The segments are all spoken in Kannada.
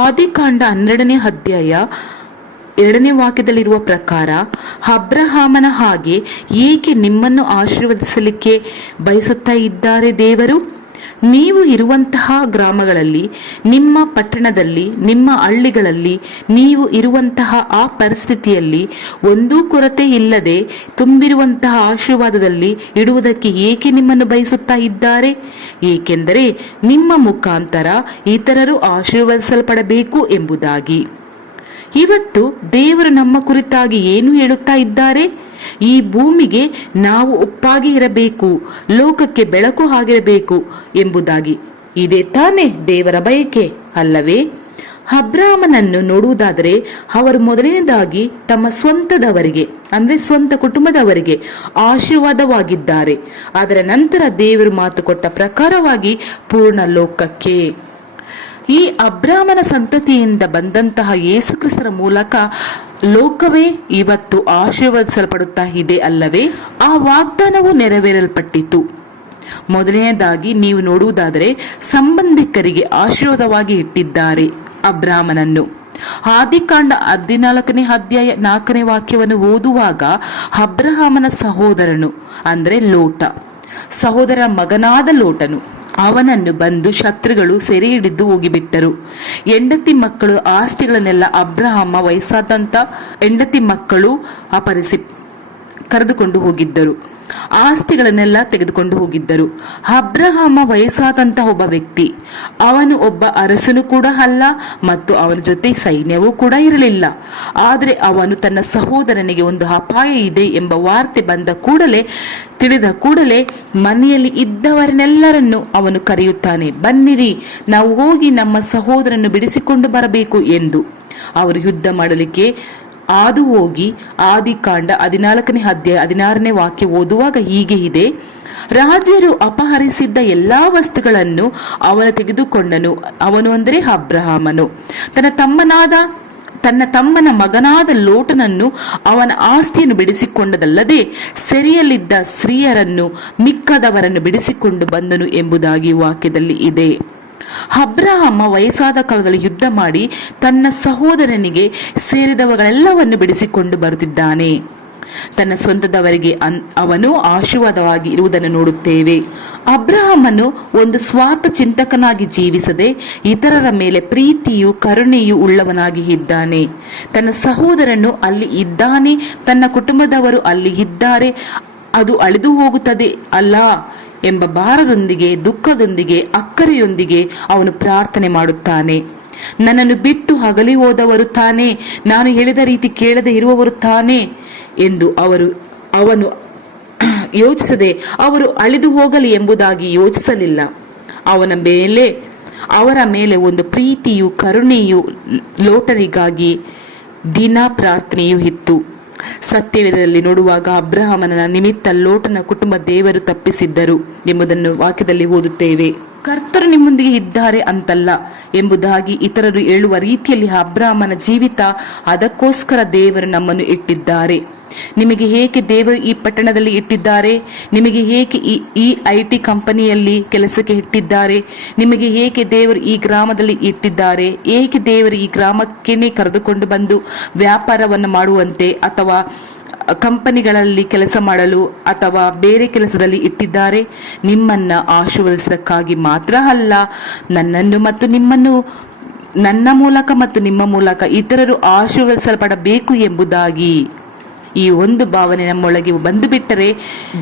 ಆದಿಕಾಂಡ 12ನೇ ಅಧ್ಯಾಯ 2ನೇ ವಾಕ್ಯದಲ್ಲಿರುವ ಪ್ರಕಾರ, ಅಬ್ರಹಾಮನ ಹಾಗೆ ಏಕೆ ನಿಮ್ಮನ್ನು ಆಶೀರ್ವದಿಸಲಿಕ್ಕೆ ಬಯಸುತ್ತಾ ಇದ್ದಾರೆ ದೇವರು? ನೀವು ಇರುವಂತಹ ಗ್ರಾಮಗಳಲ್ಲಿ, ನಿಮ್ಮ ಪಟ್ಟಣದಲ್ಲಿ, ನಿಮ್ಮ ಹಳ್ಳಿಗಳಲ್ಲಿ, ನೀವು ಇರುವಂತಹ ಆ ಪರಿಸ್ಥಿತಿಯಲ್ಲಿ ಒಂದೂ ಕೊರತೆ ಇಲ್ಲದೆ ತುಂಬಿರುವಂತಹ ಆಶೀರ್ವಾದದಲ್ಲಿ ಇಡುವುದಕ್ಕೆ ಏಕೆ ನಿಮ್ಮನ್ನು ಬಯಸುತ್ತಾ ಇದ್ದಾರೆ? ಏಕೆಂದರೆ ನಿಮ್ಮ ಮುಖಾಂತರ ಇತರರು ಆಶೀರ್ವದಿಸಲ್ಪಡಬೇಕು ಎಂಬುದಾಗಿ. ಇವತ್ತು ದೇವರು ನಮ್ಮ ಕುರಿತಾಗಿ ಏನು ಹೇಳುತ್ತಾ ಇದ್ದಾರೆ? ಈ ಭೂಮಿಗೆ ನಾವು ಉಪ್ಪಾಗಿ ಇರಬೇಕು, ಲೋಕಕ್ಕೆ ಬೆಳಕು ಆಗಿರಬೇಕು ಎಂಬುದಾಗಿ. ಇದೇ ತಾನೇ ದೇವರ ಬಯಕೆ ಅಲ್ಲವೇ? ಅಬ್ರಹಾಮನನ್ನು ನೋಡುವುದಾದರೆ, ಅವರು ಮೊದಲನೇದಾಗಿ ತಮ್ಮ ಸ್ವಂತದವರಿಗೆ ಅಂದ್ರೆ ಸ್ವಂತ ಕುಟುಂಬದವರಿಗೆ ಆಶೀರ್ವಾದವಾಗಿದ್ದಾರೆ. ಅದರ ನಂತರ ದೇವರು ಮಾತು ಕೊಟ್ಟ ಪ್ರಕಾರವಾಗಿ ಪೂರ್ಣ ಲೋಕಕ್ಕೆ. ಈ ಅಬ್ರಹಾಮನ ಸಂತತಿಯಿಂದ ಬಂದಂತಹ ಯೇಸುಕ್ರಿಸ್ತರ ಮೂಲಕ ಲೋಕವೇ ಇವತ್ತು ಆಶೀರ್ವದಿಸಲ್ಪಡುತ್ತಾ ಇದೆ ಅಲ್ಲವೇ? ಆ ವಾಗ್ದಾನವು ನೆರವೇರಲ್ಪಟ್ಟಿತು. ಮೊದಲನೆಯದಾಗಿ ನೀವು ನೋಡುವುದಾದರೆ, ಸಂಬಂಧಿಕರಿಗೆ ಆಶೀರ್ವಾದವಾಗಿ ಇಟ್ಟಿದ್ದಾರೆ ಅಬ್ರಹಾಮನನ್ನು. ಆದಿಕಾಂಡ 14ನೇ ಅಧ್ಯಾಯ 4ನೇ ವಾಕ್ಯವನ್ನು ಓದುವಾಗ, ಅಬ್ರಹಾಮನ ಸಹೋದರನು ಅಂದ್ರೆ ಲೋಟ, ಸಹೋದರ ಮಗನಾದ ಲೋಟನು, ಅವನನ್ನು ಬಂದು ಶತ್ರುಗಳು ಸೆರೆ ಹಿಡಿದು ಹೋಗಿಬಿಟ್ಟರು. ಹೆಂಡತಿ ಮಕ್ಕಳು ಆಸ್ತಿಗಳನ್ನೆಲ್ಲ ಅಬ್ರಹಾಮ ವಯಸ್ಸಾದಂತ ಹೆಂಡತಿ ಮಕ್ಕಳು ಅಪಹರಿಸಿ ಕರೆದುಕೊಂಡು ಹೋಗಿದ್ದರು. ಆಸ್ತಿಗಳನ್ನೆಲ್ಲ ತೆಗೆದುಕೊಂಡು ಹೋಗಿದ್ದರು. ಅಬ್ರಹಾಮ ವಯಸ್ಸಾದಂತಹ ಒಬ್ಬ ವ್ಯಕ್ತಿ. ಅವನು ಒಬ್ಬ ಅರಸನು ಕೂಡ ಅಲ್ಲ ಮತ್ತು ಅವನ ಜೊತೆ ಸೈನ್ಯವೂ ಕೂಡ ಇರಲಿಲ್ಲ. ಆದರೆ ಅವನು ತನ್ನ ಸಹೋದರನಿಗೆ ಒಂದು ಅಪಾಯ ಇದೆ ಎಂಬ ವಾರ್ತೆ ಬಂದ ಕೂಡಲೇ, ತಿಳಿದ ಕೂಡಲೇ ಮನೆಯಲ್ಲಿ ಇದ್ದವರನ್ನೆಲ್ಲರನ್ನು ಅವನು ಕರೆಯುತ್ತಾನೆ, ಬನ್ನಿರಿ, ನಾವು ಹೋಗಿ ನಮ್ಮ ಸಹೋದರನ್ನು ಬಿಡಿಸಿಕೊಂಡು ಬರಬೇಕು ಎಂದು. ಅವರು ಯುದ್ಧ ಮಾಡಲಿಕ್ಕೆ ಹಾದು ಹೋಗಿ ಆದಿಕಾಂಡ 14ನೇ ಅಧ್ಯಾಯ 16ನೇ ವಾಕ್ಯ ಓದುವಾಗ ಹೀಗೆ ಇದೆ: ರಾಜರು ಅಪಹರಿಸಿದ್ದ ಎಲ್ಲಾ ವಸ್ತುಗಳನ್ನು ಅವನು ತೆಗೆದುಕೊಂಡನು. ಅವನು ಅಂದರೆ ಅಬ್ರಹಾಮನು ತನ್ನ ತಮ್ಮನ ಮಗನಾದ ಲೋಟನನ್ನು, ಅವನ ಆಸ್ತಿಯನ್ನು ಬಿಡಿಸಿಕೊಂಡದಲ್ಲದೆ ಸೆರೆಯಲ್ಲಿದ್ದ ಸ್ತ್ರೀಯರನ್ನು, ಮಿಕ್ಕದವರನ್ನು ಬಿಡಿಸಿಕೊಂಡು ಬಂದನು ಎಂಬುದಾಗಿ ವಾಕ್ಯದಲ್ಲಿ ಇದೆ. ಅಬ್ರಹಾಮ ವಯಸ್ಸಾದ ಕಾಲದಲ್ಲಿ ಯುದ್ಧ ಮಾಡಿ ತನ್ನ ಸಹೋದರನಿಗೆ ಸೇರಿದವುಗಳೆಲ್ಲವನ್ನು ಬಿಡಿಸಿಕೊಂಡು ಬರುತ್ತಿದ್ದಾನೆ. ತನ್ನ ಸ್ವಂತದವರಿಗೆ ಅವನು ಆಶೀರ್ವಾದವಾಗಿ ಇರುವುದನ್ನು ನೋಡುತ್ತೇವೆ. ಅಬ್ರಹಾಮನು ಒಂದು ಸ್ವಾರ್ಥ ಚಿಂತಕನಾಗಿ ಜೀವಿಸದೆ ಇತರರ ಮೇಲೆ ಪ್ರೀತಿಯು ಕರುಣೆಯು ಉಳ್ಳವನಾಗಿ ಇದ್ದಾನೆ. ತನ್ನ ಸಹೋದರನು ಅಲ್ಲಿ ಇದ್ದಾನೆ, ತನ್ನ ಕುಟುಂಬದವರು ಅಲ್ಲಿ ಇದ್ದಾರೆ, ಅದು ಅಳಿದು ಹೋಗುತ್ತದೆ ಅಲ್ಲ ಎಂಬ ಭಾರದೊಂದಿಗೆ, ದುಃಖದೊಂದಿಗೆ, ಅಕ್ಕರೆಯೊಂದಿಗೆ ಅವನು ಪ್ರಾರ್ಥನೆ ಮಾಡುತ್ತಾನೆ. ನನ್ನನ್ನು ಬಿಟ್ಟು ಅಗಲಿ ಹೋದವರು ತಾನೇ, ನಾನು ಹೇಳಿದ ರೀತಿ ಕೇಳದೆ ಇರುವವರು ತಾನೇ ಎಂದು ಅವನು ಯೋಚಿಸದೆ ಅವರು ಅಳಿದು ಹೋಗಲಿ ಎಂಬುದಾಗಿ ಯೋಚಿಸಲಿಲ್ಲ. ಅವರ ಮೇಲೆ ಒಂದು ಪ್ರೀತಿಯು ಕರುಣೆಯು ಲೋಟನಿಗಾಗಿ ದಿನ ಪ್ರಾರ್ಥನೆಯೂ ಇತ್ತು. ಸತ್ಯವೇದದಲ್ಲಿ ನೋಡುವಾಗ ಅಬ್ರಹಾಮನ ನಿಮಿತ್ತ ಲೋಟನ ಕುಟುಂಬ ದೇವರು ತಪ್ಪಿಸಿದ್ದರು ಎಂಬುದನ್ನು ವಾಕ್ಯದಲ್ಲಿ ಓದುತ್ತೇವೆ. ಕರ್ತರು ನಿಮ್ಮೊಂದಿಗೆ ಇದ್ದಾರೆ ಅಂತಲ್ಲ ಎಂಬುದಾಗಿ ಇತರರು ಹೇಳುವ ರೀತಿಯಲ್ಲಿ ಅಬ್ರಹಾಮನ ಜೀವಿತ, ಅದಕ್ಕೋಸ್ಕರ ದೇವರು ನಮ್ಮನ್ನು ಇಟ್ಟಿದ್ದಾರೆ. ನಿಮಗೆ ಏಕೆ ದೇವರು ಈ ಪಟ್ಟಣದಲ್ಲಿ ಇಟ್ಟಿದ್ದಾರೆ? ನಿಮಗೆ ಏಕೆ ಈ IT ಕಂಪನಿಯಲ್ಲಿ ಕೆಲಸಕ್ಕೆ ಇಟ್ಟಿದ್ದಾರೆ? ನಿಮಗೆ ಏಕೆ ದೇವರು ಈ ಗ್ರಾಮದಲ್ಲಿ ಇಟ್ಟಿದ್ದಾರೆ? ಏಕೆ ದೇವರು ಈ ಗ್ರಾಮಕ್ಕೇನೆ ಕರೆದುಕೊಂಡು ಬಂದು ವ್ಯಾಪಾರವನ್ನು ಮಾಡುವಂತೆ ಅಥವಾ ಕಂಪನಿಗಳಲ್ಲಿ ಕೆಲಸ ಮಾಡಲು ಅಥವಾ ಬೇರೆ ಕೆಲಸದಲ್ಲಿ ಇಟ್ಟಿದ್ದಾರೆ? ನಿಮ್ಮನ್ನ ಆಶೀರ್ವದಿಸಕ್ಕಾಗಿ ಮಾತ್ರ ಅಲ್ಲ, ನನ್ನನ್ನು ಮತ್ತು ನಿಮ್ಮನ್ನು, ನನ್ನ ಮೂಲಕ ಮತ್ತು ನಿಮ್ಮ ಮೂಲಕ ಇತರರು ಆಶೀರ್ವದಿಸಲ್ಪಡಬೇಕು ಎಂಬುದಾಗಿ. ಈ ಒಂದು ಭಾವನೆ ನಮ್ಮೊಳಗೆ ಬಂದು ಬಿಟ್ಟರೆ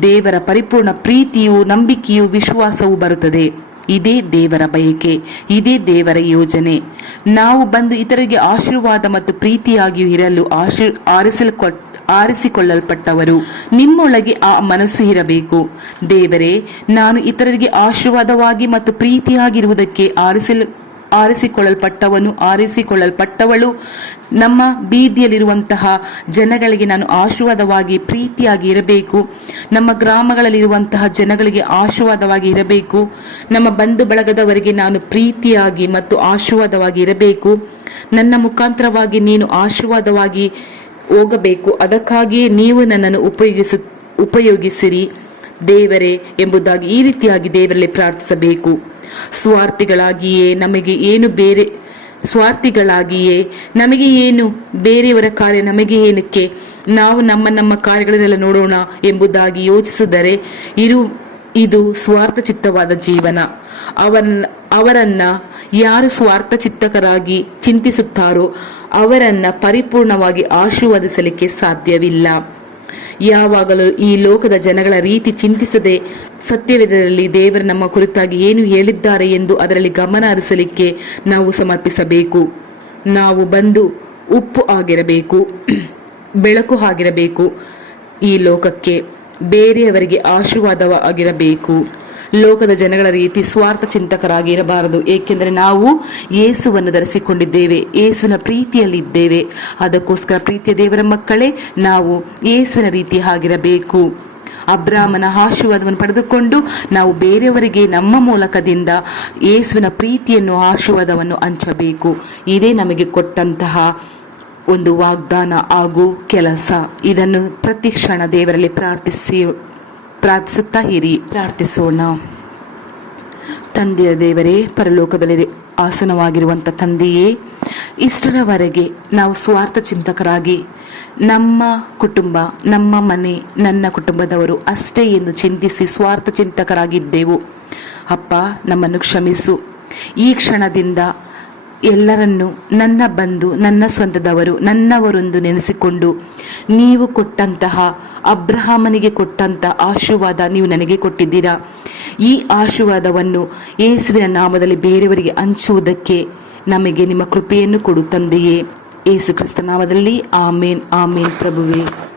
ದೇವರ ಪರಿಪೂರ್ಣ ಪ್ರೀತಿಯು, ನಂಬಿಕೆಯು, ವಿಶ್ವಾಸವೂ ಬರುತ್ತದೆ. ಇದೇ ದೇವರ ಬಯಕೆ, ಇದೇ ದೇವರ ಯೋಜನೆ. ನಾವು ಬಂದು ಇತರಿಗೆ ಆಶೀರ್ವಾದ ಮತ್ತು ಪ್ರೀತಿಯಾಗಿಯೂ ಇರಲು ಆರಿಸಿಕೊಳ್ಳಲ್ಪಟ್ಟವರು. ನಿಮ್ಮೊಳಗೆ ಆ ಮನಸ್ಸು ಇರಬೇಕು. ದೇವರೇ, ನಾನು ಇತರರಿಗೆ ಆಶೀರ್ವಾದವಾಗಿ ಮತ್ತು ಪ್ರೀತಿಯಾಗಿರುವುದಕ್ಕೆ ಆರಿಸಿಕೊಳ್ಳಲ್ಪಟ್ಟವಳು. ನಮ್ಮ ಬೀದಿಯಲ್ಲಿರುವಂತಹ ಜನಗಳಿಗೆ ನಾನು ಆಶೀರ್ವಾದವಾಗಿ ಪ್ರೀತಿಯಾಗಿ ಇರಬೇಕು. ನಮ್ಮ ಗ್ರಾಮಗಳಲ್ಲಿರುವಂತಹ ಜನಗಳಿಗೆ ಆಶೀರ್ವಾದವಾಗಿ ಇರಬೇಕು. ನಮ್ಮ ಬಂಧು ಬಳಗದವರಿಗೆ ನಾನು ಪ್ರೀತಿಯಾಗಿ ಮತ್ತು ಆಶೀರ್ವಾದವಾಗಿ ಇರಬೇಕು. ನನ್ನ ಮುಖಾಂತರವಾಗಿ ನೀನು ಆಶೀರ್ವಾದವಾಗಿ ಹೋಗಬೇಕು. ಅದಕ್ಕಾಗಿಯೇ ನೀವು ನನ್ನನ್ನು ಉಪಯೋಗಿಸಿರಿ ದೇವರೇ ಎಂಬುದಾಗಿ ಈ ರೀತಿಯಾಗಿ ದೇವರಲ್ಲಿ ಪ್ರಾರ್ಥಿಸಬೇಕು. ಸ್ವಾರ್ಥಿಗಳಾಗಿಯೇ ನಮಗೆ ಏನು ಬೇರೆ ಸ್ವಾರ್ಥಿಗಳಾಗಿಯೇ ನಮಗೆ ಏನು, ಬೇರೆಯವರ ಕಾರ್ಯ ನಮಗೆ ಏನಕ್ಕೆ, ನಾವು ನಮ್ಮ ಕಾರ್ಯಗಳನ್ನೆಲ್ಲ ನೋಡೋಣ ಎಂಬುದಾಗಿ ಯೋಚಿಸಿದರೆ ಇದು ಸ್ವಾರ್ಥ ಚಿತ್ತವಾದ ಜೀವನ. ಅವರನ್ನ ಯಾರು ಸ್ವಾರ್ಥ ಚಿತ್ತಕರಾಗಿ ಚಿಂತಿಸುತ್ತಾರೋ ಅವರನ್ನ ಪರಿಪೂರ್ಣವಾಗಿ ಆಶೀರ್ವದಿಸಲಿಕ್ಕೆ ಸಾಧ್ಯವಿಲ್ಲ. ಯಾವಾಗಲೂ ಈ ಲೋಕದ ಜನಗಳ ರೀತಿ ಚಿಂತಿಸದೆ ಸತ್ಯವೇದದಲ್ಲಿ ದೇವರು ನಮ್ಮ ಕುರಿತಾಗಿ ಏನು ಹೇಳಿದ್ದಾರೆ ಎಂದು ಅದರಲ್ಲಿ ಗಮನ ಹರಿಸಲಿಕ್ಕೆ ನಾವು ಸಮರ್ಪಿಸಬೇಕು. ನಾವು ಬಂದು ಉಪ್ಪು ಆಗಿರಬೇಕು, ಬೆಳಕು ಆಗಿರಬೇಕು, ಈ ಲೋಕಕ್ಕೆ ಬೇರೆಯವರಿಗೆ ಆಶೀರ್ವಾದವಾಗಿರಬೇಕು. ಲೋಕದ ಜನಗಳ ರೀತಿ ಸ್ವಾರ್ಥ ಚಿಂತಕರಾಗಿ ಇರಬಾರದು. ಏಕೆಂದರೆ ನಾವು ಯೇಸುವನ್ನು ಧರಿಸಿಕೊಂಡಿದ್ದೇವೆ, ಯೇಸುವಿನ ಪ್ರೀತಿಯಲ್ಲಿದ್ದೇವೆ. ಅದಕ್ಕೋಸ್ಕರ ಪ್ರೀತಿಯ ದೇವರ ಮಕ್ಕಳೇ, ನಾವು ಯೇಸುವಿನ ರೀತಿ ಆಗಿರಬೇಕು. ಅಬ್ರಾಮನ ಆಶೀರ್ವಾದವನ್ನು ಪಡೆದುಕೊಂಡು ನಾವು ಬೇರೆಯವರಿಗೆ ನಮ್ಮ ಮೂಲಕದಿಂದ ಯೇಸುವಿನ ಪ್ರೀತಿಯನ್ನು ಆಶೀರ್ವಾದವನ್ನು ಹಂಚಬೇಕು. ಇದೇ ನಮಗೆ ಕೊಟ್ಟಂತಹ ಒಂದು ವಾಗ್ದಾನ ಹಾಗೂ ಕೆಲಸ. ಇದನ್ನು ಪ್ರತಿ ಕ್ಷಣ ದೇವರಲ್ಲಿ ಪ್ರಾರ್ಥಿಸುತ್ತಾ ಇರಿ. ಪ್ರಾರ್ಥಿಸೋಣ. ತಂದೆಯ ದೇವರೇ, ಪರಲೋಕದಲ್ಲಿ ಆಸನವಾಗಿರುವಂಥ ತಂದೆಯೇ, ಇಷ್ಟರವರೆಗೆ ನಾವು ಸ್ವಾರ್ಥ ಚಿಂತಕರಾಗಿ ನಮ್ಮ ಕುಟುಂಬ, ನಮ್ಮ ಮನೆ, ನನ್ನ ಕುಟುಂಬದವರು ಅಷ್ಟೇ ಎಂದು ಚಿಂತಿಸಿ ಸ್ವಾರ್ಥ ಚಿಂತಕರಾಗಿದ್ದೆವು. ಅಪ್ಪ, ನಮ್ಮನ್ನು ಕ್ಷಮಿಸು. ಈ ಕ್ಷಣದಿಂದ ಎಲ್ಲರನ್ನೂ ನನ್ನ ಬಂಧು, ನನ್ನ ಸ್ವಂತದವರು, ನನ್ನವರೊಂದು ನೆನೆಸಿಕೊಂಡು ನೀವು ಕೊಟ್ಟಂತಹ ಅಬ್ರಹಾಮನಿಗೆ ಕೊಟ್ಟಂಥ ಆಶೀರ್ವಾದ ನೀವು ನನಗೆ ಕೊಟ್ಟಿದ್ದೀರಾ. ಈ ಆಶೀರ್ವಾದವನ್ನು ಯೇಸುವಿನ ನಾಮದಲ್ಲಿ ಬೇರೆಯವರಿಗೆ ಹಂಚುವುದಕ್ಕೆ ನಮಗೆ ನಿಮ್ಮ ಕೃಪೆಯನ್ನು ಕೊಡು ತಂದೆಯೇ. ಯೇಸು ಕ್ರಿಸ್ತ ನಾಮದಲ್ಲಿ ಆಮೇನ್. ಆಮೇನ್ ಪ್ರಭುವೇ.